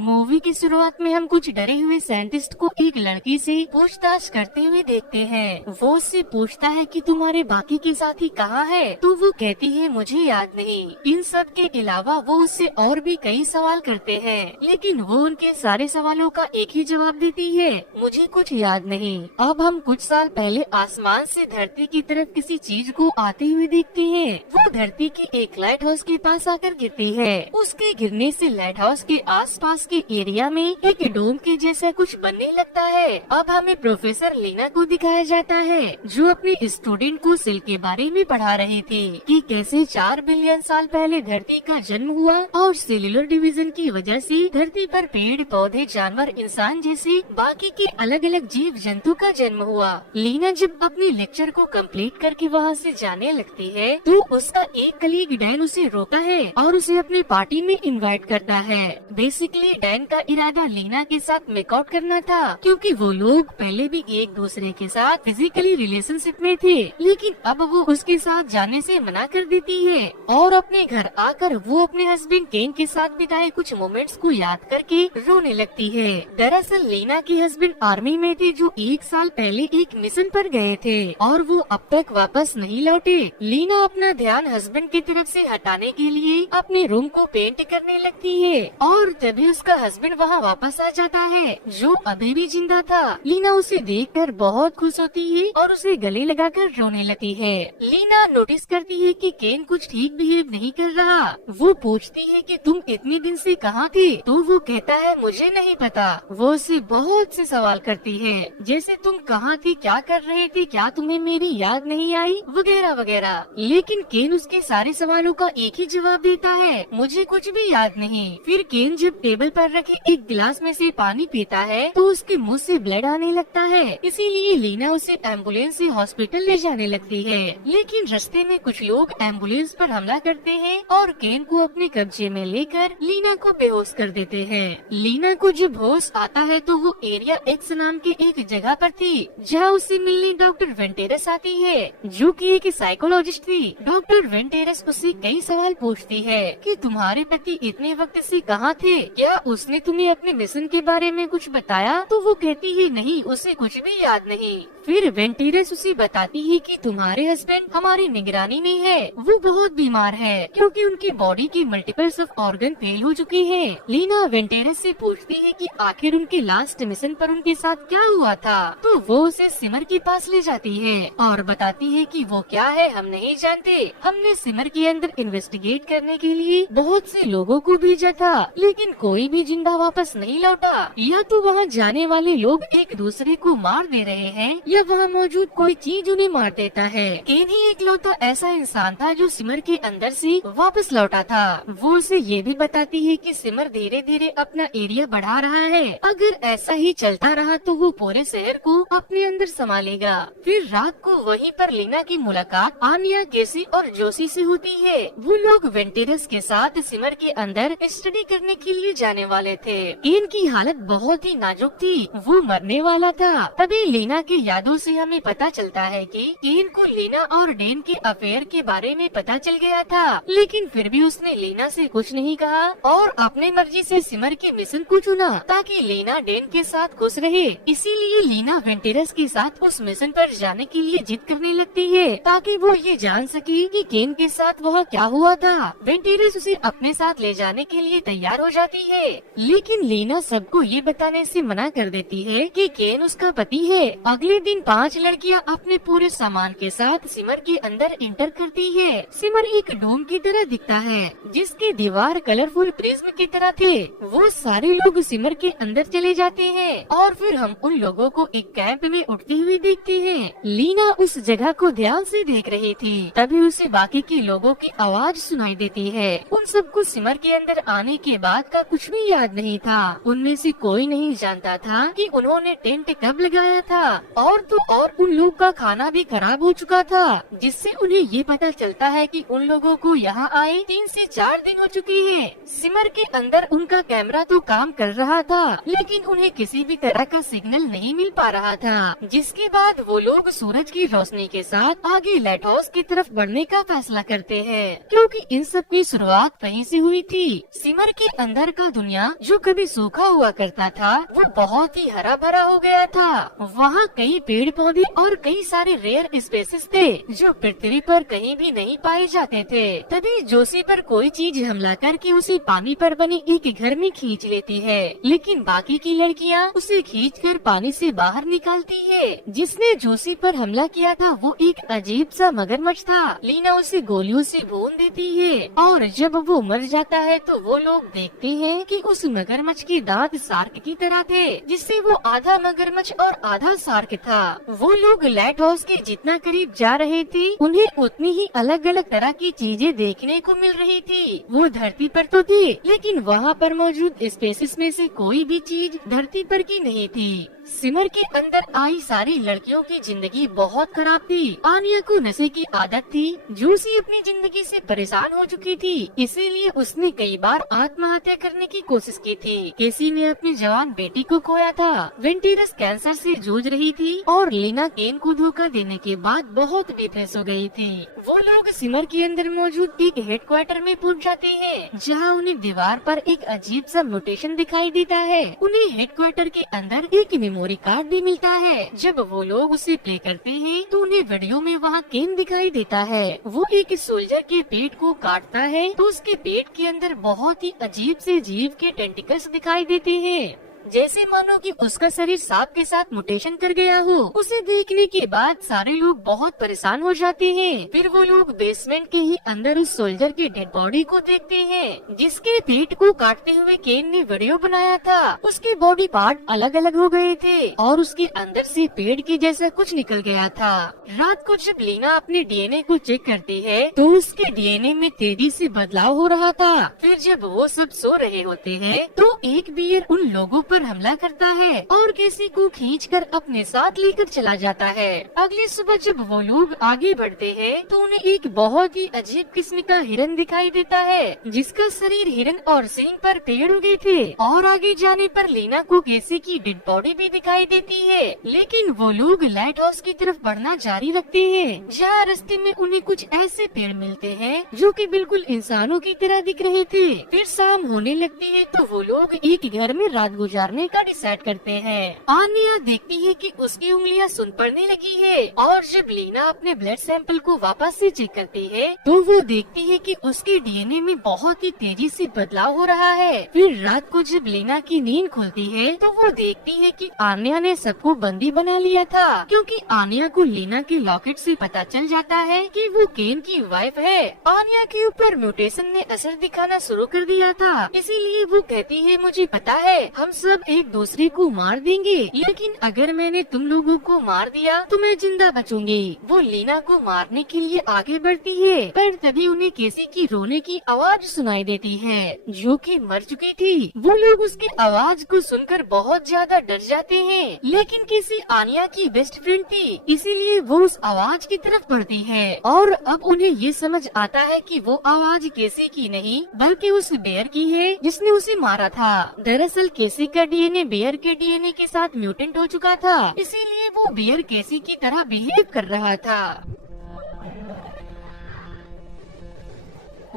Movie की शुरुआत में हम कुछ डरे हुए साइंटिस्ट को एक लड़की से पूछताछ करते हुए देखते हैं। वो उससे पूछता है कि तुम्हारे बाकी के साथी कहाँ है, तो वो कहती है मुझे याद नहीं। इन सब के अलावा वो उससे और भी कई सवाल करते हैं, लेकिन वो उनके सारे सवालों का एक ही जवाब देती है, मुझे कुछ याद नहीं। अब हम कुछ साल पहले आसमान से धरती की तरफ किसी चीज को आते हुए देखते हैं। वो धरती के एक लाइट हाउस के पास आकर गिरती है। उसके गिरने से लाइट हाउस के आसपास के एरिया में एक डोम के जैसा कुछ बनने लगता है। अब हमें प्रोफेसर लीना को दिखाया जाता है, जो अपने स्टूडेंट को सेल के बारे में पढ़ा रही थी कि कैसे 4 बिलियन साल पहले धरती का जन्म हुआ और सेल्यूलर डिवीजन की वजह से धरती पर पेड़ पौधे जानवर इंसान जैसे बाकी के अलग अलग जीव जंतु का जन्म हुआ। लीना जब अपने लेक्चर को कंप्लीट करके वहाँ से जाने लगती है, तो उसका एक कलीग डैन उसे रोकता है और उसे अपने पार्टी में इनवाइट करता है। बेसिकली डैन का इरादा लीना के साथ मेकआउट करना था, क्योंकि वो लोग पहले भी एक दूसरे के साथ फिजिकली रिलेशनशिप में थे, लेकिन अब वो उसके साथ जाने से मना कर देती है और अपने घर आकर वो अपने हस्बैंड केन के साथ बिताए कुछ मोमेंट्स को याद करके रोने लगती है। दरअसल लीना के हस्बैंड आर्मी में थे, जो 1 साल पहले एक मिशन पर गए थे और वो अब तक वापस नहीं लौटे। लीना अपना ध्यान हस्बैंड की तरफ से हटाने के लिए अपने रूम को पेंट करने लगती है और तभी उसका हस्बैंड वहाँ वापस आ जाता है, जो अभी भी जिंदा था। लीना उसे देखकर बहुत खुश होती है और उसे गले लगाकर रोने लगती है। लीना नोटिस करती है कि केन कुछ ठीक बिहेव नहीं कर रहा। वो पूछती है कि तुम इतने दिन से कहाँ थे, तो वो कहता है मुझे नहीं पता। वो उसे बहुत से सवाल करती है, जैसे तुम कहाँ थी, क्या कर रहे थे, क्या तुम्हें मेरी याद नहीं आई, वगैरह वगैरह। लेकिन केन उसके सारे सवालों का एक ही जवाब देता है, मुझे कुछ भी याद नहीं। फिर केन जब टेबल पर रखे एक गिलास में से पानी पीता है, तो उसके मुंह से ब्लड आने लगता है। इसीलिए लीना उसे एम्बुलेंस से हॉस्पिटल ले जाने लगती है, लेकिन रास्ते में कुछ लोग एम्बुलेंस पर हमला करते हैं और केन को अपने कब्जे में लेकर लीना को बेहोश कर देते हैं। लीना को जब होश आता है, तो वो एरिया एक्स नाम की एक जगह पर थी, जहाँ उससे मिलने डॉक्टर वेंटेरस आती है, जो कि एक साइकोलॉजिस्ट थी। डॉक्टर वेंटेरस उससे कई सवाल पूछती है कि तुम्हारे पति इतने वक्त से कहाँ थे, क्या उसने तुम्हें अपने मिशन के बारे में कुछ बताया? तो वो कहती है नहीं, उसे कुछ भी याद नहीं। फिर वेंटेरस उसे बताती है कि तुम्हारे हस्बैंड हमारी निगरानी में है, वो बहुत बीमार है, क्योंकि उनकी बॉडी की मल्टीपल्स ऑफ ऑर्गन फेल हो चुके हैं। लीना वेंटेरस से पूछती है कि आखिर उनके लास्ट मिशन पर उनके साथ क्या हुआ था, तो वो उसे सिमर के पास ले जाती है और बताती है कि वो क्या है हम नहीं जानते। हमने सिमर के अंदर इन्वेस्टिगेट करने के लिए बहुत से लोगों को भेजा था, लेकिन कोई भी जिंदा वापस नहीं लौटा। या तो वहाँ जाने वाले लोग एक दूसरे को मार दे रहे हैं, या वहाँ मौजूद कोई चीज उन्हें मार देता है। केन ही एकलौता ऐसा इंसान था जो सिमर के अंदर से वापस लौटा था। वो उसे ये भी बताती है कि सिमर धीरे धीरे अपना एरिया बढ़ा रहा है, अगर ऐसा ही चलता रहा तो वो पूरे शहर को अपने अंदर संभालेगा। फिर रात को वहीं पर लीना की मुलाकात आनिया, केसी और जोशी से होती है। वो लोग वेंटेरस के साथ सिमर के अंदर स्टडी करने के लिए जाने वाले थे। केन की हालत बहुत ही नाजुक थी, वो मरने वाला था। तभी लीना की यादों से हमें पता चलता है कि केन को लीना और डैन के अफेयर के बारे में पता चल गया था, लेकिन फिर भी उसने लीना से कुछ नहीं कहा और अपने मर्जी से सिमर के मिशन को चुना, ताकि लीना डैन के साथ खुश रहे। इसीलिए लीना वेंटेरस के साथ उस मिशन पर जाने के लिए जिद करने लगती है, ताकि वो ये जान सके कि केन के साथ वह क्या हुआ था। वेंटेरस उसे अपने साथ ले जाने के लिए तैयार हो जाती है, लेकिन लीना सबको ये बताने से मना कर देती है कि केन उसका पति है। अगले दिन 5 लड़कियां अपने पूरे सामान के साथ सिमर के अंदर इंटर करती है। सिमर एक डोम की तरह दिखता है, जिसकी दीवार कलरफुल प्रिज्म की तरह थे। वो सारे लोग सिमर के अंदर चले जाते हैं और फिर हम उन लोगों को एक कैंप में उठते हुए देखते हैं। लीना उस जगह को ध्यान से देख रही थी, तभी उसे बाकी के लोगों की आवाज सुनाई देती है। उन सबको सिमर के अंदर आने के बाद का कुछ भी याद नहीं था। उनमें से कोई नहीं जानता था कि उन्होंने टेंट कब लगाया था, और तो और उन लोग का खाना भी खराब हो चुका था, जिससे उन्हें ये पता चलता है कि उन लोगों को यहाँ आए 3 से 4 दिन हो चुकी है। सिमर के अंदर उनका कैमरा तो काम कर रहा था, लेकिन उन्हें किसी भी तरह का सिग्नल नहीं मिल पा रहा था। जिसके बाद वो लोग सूरज की रोशनी के साथ आगे लाइट हाउस की तरफ बढ़ने का फैसला करते हैं, क्योंकि इन सब की शुरुआत वहीं से हुई थी। सिमर के अंदर का दुनिया जो कभी सूखा हुआ करता था, वो बहुत ही हरा भरा हो गया था। वहाँ कई पेड़ पौधे और कई सारे रेयर स्पेसिस थे जो पृथ्वी पर कहीं भी नहीं पाए जाते थे। तभी जोशी पर कोई चीज हमला करके उसे पानी पर बने एक घर में खींच लेती है, लेकिन बाकी की लड़कियाँ उसे खींचकर पानी से बाहर निकालती है। जिसने जोशी पर हमला किया था वो एक अजीब सा मगरमच्छ था। लीना उसे गोलियों से भून देती है, और जब वो मर जाता है तो वो लोग देखते हैं कि उस मगरमच्छ के दांत शार्क की तरह थे, जिससे वो आधा मगरमच्छ और आधा शार्क था। वो लोग लाइट हाउस के जितना करीब जा रहे थे, उन्हें उतनी ही अलग अलग तरह की चीजें देखने को मिल रही थी। वो धरती पर तो थे, लेकिन वहाँ पर मौजूद स्पेसिस में से कोई भी चीज धरती पर की नहीं थी। सिमर के अंदर आई सारी लड़कियों की जिंदगी बहुत खराब थी। आनिया को नशे की आदत थी। जोशी अपनी जिंदगी से परेशान हो चुकी थी, इसीलिए उसने कई बार आत्महत्या करने की कोशिश की थी। केसी ने अपनी जवान बेटी को खोया था। वेंटेरस कैंसर से जूझ रही थी, और लीना केन को धोखा देने के बाद बहुत डिप्रेस हो गई थी। वो लोग सिमर के अंदर मौजूद एक हेडक्वार्टर में पहुंच जाते हैं, जहां उन्हें दीवार पर एक अजीब सा म्यूटेशन दिखाई देता है। उन्हें हेडक्वार्टर के अंदर एक मेमोरी कार्ड भी मिलता है। जब वो लोग उसे प्ले करते हैं तो उन्हें वीडियो में वहाँ केन दिखाई देता है। वो एक सोल्जर के पेट को काटता है तो उसके पेट के अंदर बहुत ही अजीब से जीव के टेंटिकल्स दिखाई देते हैं, जैसे मानो कि उसका शरीर सांप के साथ म्यूटेशन कर गया हो। उसे देखने के बाद सारे लोग बहुत परेशान हो जाते हैं। फिर वो लोग बेसमेंट के ही अंदर उस सोल्जर की डेड बॉडी को देखते हैं, जिसके पेट को काटते हुए केन ने वीडियो बनाया था। उसके बॉडी पार्ट अलग अलग हो गए थे, और उसके अंदर से पेड़ के जैसा कुछ निकल गया था। रात को जब लीना अपने डीएनए को चेक करती है तो उसके डीएनए में तेजी से बदलाव हो रहा था। फिर जब वो सब सो रहे होते हैं तो एक बियर उन लोगों पर हमला करता है और केसी को खींचकर अपने साथ लेकर चला जाता है। अगली सुबह जब वो लोग आगे बढ़ते हैं तो उन्हें एक बहुत ही अजीब किस्म का हिरन दिखाई देता है, जिसका शरीर हिरन और सींग पर पेड़ उगे थे। और आगे जाने पर लीना को केसी की डेड बॉडी भी दिखाई देती है, लेकिन वो लोग लाइट हाउस की तरफ बढ़ना जारी रखते हैं, जहाँ रास्ते में उन्हें कुछ ऐसे पेड़ मिलते हैं जो कि बिल्कुल इंसानों की तरह दिख रहे थे। फिर शाम होने लगती है तो वो लोग एक घर में रात गुजारने का डिसाइड करते हैं। आनिया देखती है कि उसकी उंगलियां सुन पड़ने लगी है, और जब लीना अपने ब्लड सैंपल को वापस से चेक करती है तो वो देखती है कि उसके डीएनए में बहुत ही तेजी से बदलाव हो रहा है। फिर रात को जब लीना की नींद खुलती है तो वो देखती है कि आनिया ने सबको बंदी बना लिया था, क्योंकि आनिया को लीना के लॉकेट से पता चल जाता है कि वो केन की वाइफ है। आनिया के ऊपर म्यूटेशन ने असर दिखाना शुरू कर दिया था, इसीलिए वो कहती है मुझे पता है हम सब एक दूसरे को मार देंगे, लेकिन अगर मैंने तुम लोगों को मार दिया तो मैं जिंदा बचूंगी। वो लीना को मारने के लिए आगे बढ़ती है, पर तभी उन्हें केसी की रोने की आवाज सुनाई देती है, जो कि मर चुकी थी। वो लोग उसकी आवाज को सुनकर बहुत ज्यादा डर जाते हैं, लेकिन केसी आनिया की बेस्ट फ्रेंड थी, इसीलिए वो उस आवाज की तरफ बढ़ती है। और अब उन्हें ये समझ आता है कि वो आवाज केसी की नहीं बल्कि उस बेयर की है जिसने उसे मारा था। दरअसल केसी का डीएनए बेयर के डीएनए के साथ म्यूटेंट हो चुका था, इसीलिए वो बेयर केसी की तरह बिहेव कर रहा था।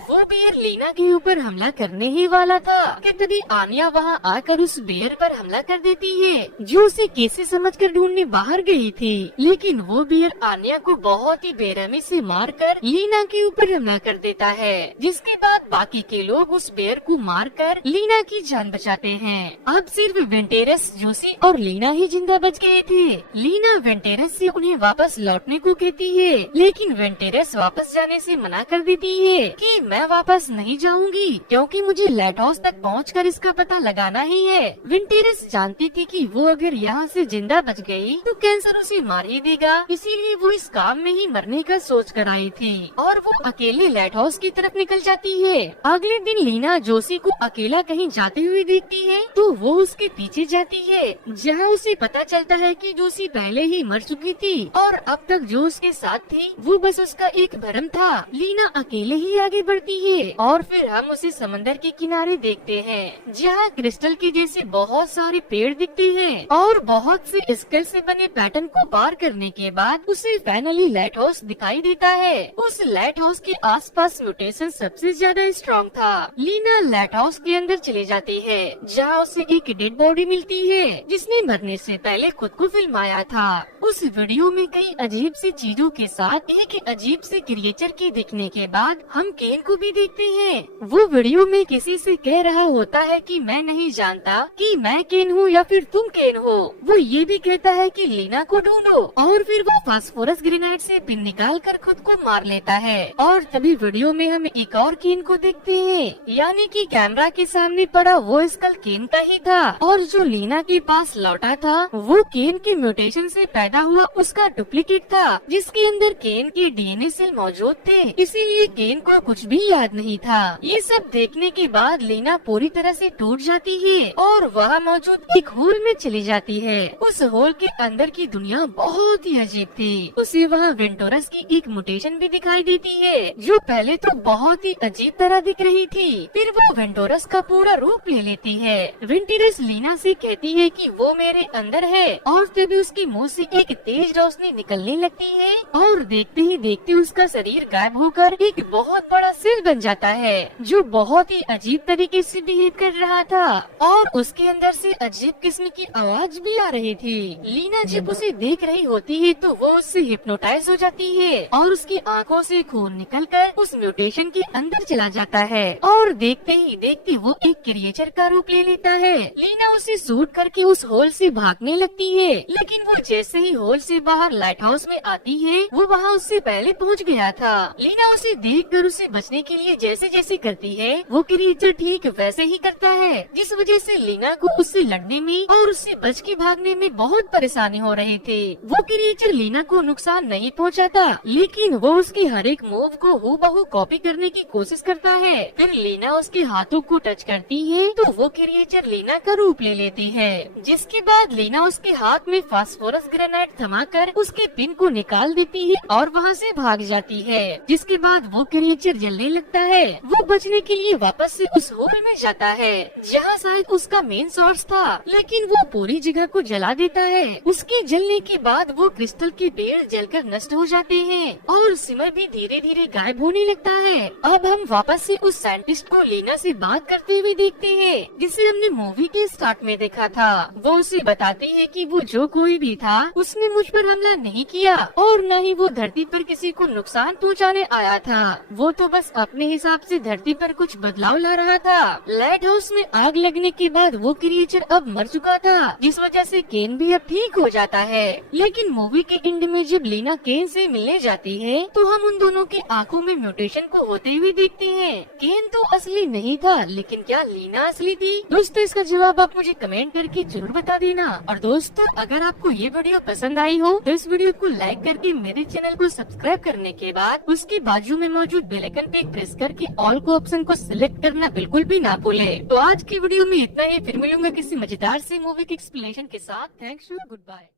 वो बेयर लीना के ऊपर हमला करने ही वाला था कि तभी आनिया वहाँ आकर उस बेयर पर हमला कर देती है, जो उसे केसी समझकर ढूंढने बाहर गई थी। लेकिन वो बेयर आनिया को बहुत ही बेरहमी से मारकर लीना के ऊपर हमला कर देता है, जिसके बाद बाकी के लोग उस बेयर को मारकर लीना की जान बचाते हैं। अब सिर्फ वेंटेरस, जोशी और लीना ही जिंदा बच गए थे। लीना वेंटेरस से उन्हें वापस लौटने को कहती है, लेकिन वेंटेरस वापस जाने से मना कर देती है कि मैं वापस नहीं जाऊंगी क्योंकि मुझे लाइट हाउस तक पहुंचकर इसका पता लगाना ही है। विंटेरिस जानती थी कि वो अगर यहाँ से जिंदा बच गई तो कैंसर उसे मार ही देगा, इसीलिए वो इस काम में ही मरने का सोच कर आई थी और वो अकेले लाइट हाउस की तरफ निकल जाती है। अगले दिन लीना जोशी को अकेला कहीं जाते हुए देखती है तो वो उसके पीछे जाती है, जहाँ उसे पता चलता है कि जोशी पहले ही मर चुकी थी और अब तक जो उसके साथ थी वो बस उसका एक भ्रम था। लीना अकेले ही आगे बढ़ती है और फिर हम उसे समंदर के किनारे देखते हैं, जहाँ क्रिस्टल के जैसे बहुत सारे पेड़ दिखते हैं और बहुत से स्केल से बने पैटर्न को पार करने के बाद उसे फाइनली लाइट हाउस दिखाई देता है। उस लाइट हाउस के आसपास म्यूटेशन सबसे ज्यादा स्ट्रॉन्ग था। लीना लाइट हाउस के अंदर चले जाती है, जहाँ उसे एक डेड बॉडी मिलती है जिसने मरने से पहले खुद को फिल्माया था। उस वीडियो में कई अजीब सी चीजों के साथ एक अजीब से क्रिएचर के दिखने के बाद हम केन को भी देखते हैं। वो वीडियो में किसी से कह रहा होता है कि मैं नहीं जानता कि मैं केन हूँ या फिर तुम केन हो। वो ये भी कहता है कि लीना को ढूंढो और फिर वो फास्फोरस ग्रेनाइड से पिन निकाल कर खुद को मार लेता है। और तभी वीडियो में हम एक और केन को देखते हैं, यानी कि कैमरा के सामने पड़ा वो स्कल केन का ही था और जो लीना के पास लौटा था वो केन के म्यूटेशन से पैदा हुआ उसका डुप्लीकेट था, जिसके अंदर केन के डीएनए सेल मौजूद थे, इसीलिए केन को कुछ भी याद नहीं था। ये सब देखने के बाद लीना पूरी तरह से टूट जाती है और वहाँ मौजूद एक होल में चली जाती है। उस होल के अंदर की दुनिया बहुत ही अजीब थी। उसे वहाँ वेंटोरस की एक म्यूटेशन भी दिखाई देती है, जो पहले तो बहुत ही अजीब तरह दिख रही थी, फिर वो वेंटोरस का पूरा रूप ले लेती है। वेंटोरस लीना से कहती है कि वो मेरे अंदर है और तभी उसके मुंह से एक तेज रोशनी निकलने लगती है और देखते ही देखते उसका शरीर गायब होकर एक बहुत बड़ा सेल बन जाता है, जो बहुत ही अजीब तरीके से बिहेव कर रहा था और उसके अंदर से अजीब किस्म की आवाज भी आ रही थी। लीना जब उसे देख रही होती है तो वो उससे हिप्नोटाइज हो जाती है और उसकी आंखों से खून निकलकर उस म्यूटेशन के अंदर चला जाता है और देखते ही देखते वो एक क्रिएचर का रूप ले लेता है। लीना उसे शूट करके उस होल से भागने लगती है, लेकिन वो जैसे ही होल से बाहर लाइट हाउस में आती है वो वहाँ उससे पहले पहुँच गया था। लीना उसे देखकर उसे बचने के लिए जैसे जैसे करती है वो क्रिएचर ठीक वैसे ही करता है, जिस वजह से लीना को उससे लड़ने में और उससे बच के भागने में बहुत परेशानी हो रही थी। वो क्रिएचर लीना को नुकसान नहीं पहुँचाता, लेकिन वो उसके हर एक मूव को हूबहू कॉपी करने की कोशिश करता है। फिर लीना उसके हाथों को टच करती है तो वो क्रिएचर लीना का रूप ले लेती है, जिसके बाद लीना उसके हाथ में फास्फोरस ग्रेनाइड थमाकर उसके पिन को निकाल देती है और वहाँ से भाग जाती है, जिसके बाद वो क्रिएचर जलने लगता है। वो बचने के लिए वापस से उस होल में जाता है जहाँ शायद उसका मेन सोर्स था, लेकिन वो पूरी जगह को जला देता है। उसके जलने के बाद वो क्रिस्टल के पेड़ जलकर नष्ट हो जाते हैं और सिमर भी धीरे धीरे गायब होने लगता है। अब हम वापस से उस साइंटिस्ट को लीना से बात करते हुए देखते हैं, जिसे हमने मूवी के स्टार्ट में देखा था। वो उसे बताते हैं कि वो जो कोई भी था उसने मुझ पर हमला नहीं किया और न ही वो धरती पर किसी को नुकसान पहुंचाने आया था। वो तो बस अपने हिसाब से धरती पर कुछ बदलाव ला रहा था। लाइट हाउस में आग लगने के बाद वो क्रिएचर अब मर चुका था, जिस वजह से केन भी अब ठीक हो जाता है। लेकिन मूवी के एंड में जब लीना केन से मिलने जाती है तो हम उन दोनों की आंखों में म्यूटेशन को होते हुए देखते हैं। केन तो असली नहीं था, लेकिन क्या लीना असली थी? दोस्तों, इसका जवाब आप मुझे कमेंट करके जरूर बता देना। और दोस्तों, अगर आपको ये वीडियो पसंद आई हो तो इस वीडियो को लाइक करके मेरे चैनल को सब्सक्राइब करने के बाद उसके बाजू में मौजूद बेल आइकन पे प्रेस करके ऑल को ऑप्शन को सिलेक्ट करना बिल्कुल भी ना भूले। तो आज की वीडियो में इतना ही, फिर मिलूंगा किसी मजेदार सी मूवी के एक्सप्लेनेशन के साथ। Thanks, good bye.